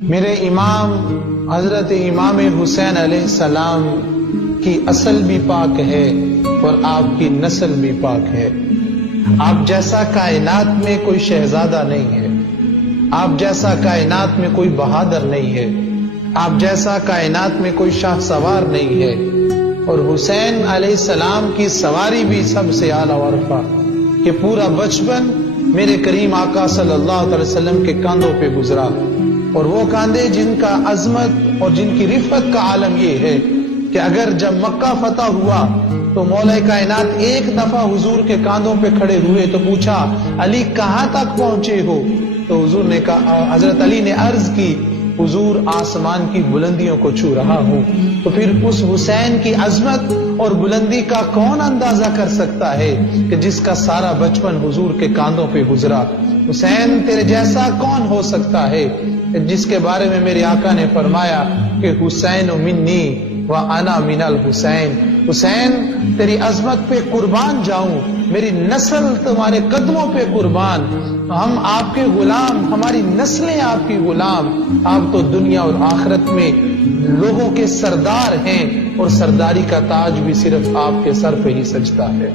میرے امام حضرت امام حسین علیہ السلام کی اصل بھی پاک ہے اور آپ کی نسل بھی پاک ہے۔ آپ جیسا کائنات میں کوئی شہزادہ نہیں ہے، آپ جیسا کائنات میں کوئی بہادر نہیں ہے، آپ جیسا کائنات میں کوئی شاہ سوار نہیں ہے، اور حسین علیہ السلام کی سواری بھی سب سے اعلیٰ ورفع کہ پورا بچپن میرے کریم آقا صلی اللہ علیہ وسلم کے کاندھوں پہ گزرا، اور وہ کاندھے جن کا عظمت اور جن کی رفت کا عالم یہ ہے کہ اگر جب مکہ فتح ہوا تو مولا کائنات ایک دفعہ حضور کے کاندھوں پہ کھڑے ہوئے تو پوچھا علی کہاں تک پہنچے ہو؟ تو حضور نے کہا، حضرت علی نے عرض کی حضور آسمان کی بلندیوں کو چھو رہا ہوں۔ تو پھر اس حسین کی عظمت اور بلندی کا کون اندازہ کر سکتا ہے کہ جس کا سارا بچپن حضور کے کاندھوں پہ گزرا؟ حسین تیرے جیسا کون ہو سکتا ہے جس کے بارے میں میرے آقا نے فرمایا کہ حسین منی وانا من الحسین، حسین تیری عظمت پہ قربان جاؤں، میری نسل تمہارے قدموں پہ قربان، ہم آپ کے غلام، ہماری نسلیں آپ کی غلام، آپ تو دنیا اور آخرت میں لوگوں کے سردار ہیں اور سرداری کا تاج بھی صرف آپ کے سر پہ ہی سجتا ہے۔